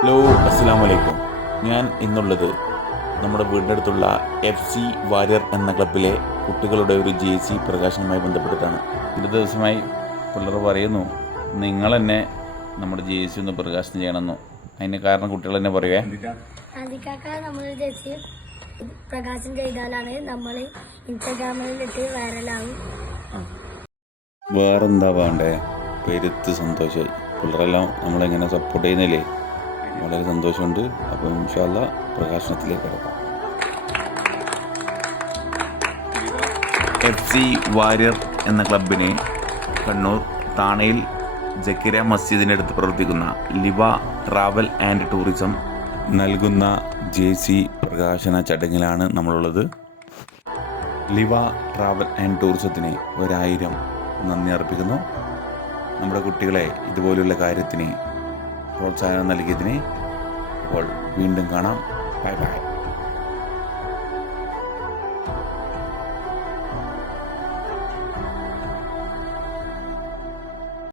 Hello, അസ്സലാമു അലൈക്കും. ഞാൻ ഇന്നുള്ളത് നമ്മുടെ വീടിൻ്റെ അടുത്തുള്ള FC വാരിയർ എന്ന ക്ലബ്ബിലെ കുട്ടികളുടെ ഒരു JC പ്രകാശനവുമായി ബന്ധപ്പെട്ടിട്ടാണ്. ഒരു ദിവസമായി പിള്ളേർ പറയുന്നു, നിങ്ങൾ തന്നെ നമ്മുടെ JC ഒന്ന് പ്രകാശനം ചെയ്യണമെന്നോ. അതിന് കാരണം കുട്ടികൾ തന്നെ പറയുവേ, നമ്മൾ JC പ്രകാശനം ചെയ്താലാണ് നമ്മൾ ഇൻസ്റ്റാഗ്രാമിലിട്ട് വൈറലാവും. വേറെന്താ വേണ്ടേ? പെരുത്ത് സന്തോഷമായി. പിള്ളേരെല്ലാം നമ്മളെങ്ങനെ സപ്പോർട്ട് ചെയ്യുന്നില്ലേ, വളരെ സന്തോഷമുണ്ട്. അപ്പോൾ ഇൻഷാ അല്ലാഹ് പ്രകാശനത്തിലേക്ക് കിടക്കാം. FC വാരിയർ എന്ന ക്ലബിന് കണ്ണൂർ താണയിൽ ജക്കിര മസ്ജിദിനടുത്ത് പ്രവർത്തിക്കുന്ന ലിവ ട്രാവൽ ആൻഡ് ടൂറിസം നൽകുന്ന JC പ്രകാശന ചടങ്ങിലാണ് നമ്മളുള്ളത്. ലിവ ട്രാവൽ ആൻഡ് ടൂറിസത്തിന് 1000 നന്ദി അർപ്പിക്കുന്നു. നമ്മുടെ കുട്ടികളെ ഇതുപോലുള്ള കാര്യത്തിന് പ്രോത്സാഹനം നൽകിയതിന്. അപ്പോൾ വീണ്ടും കാണാം. Bye bye.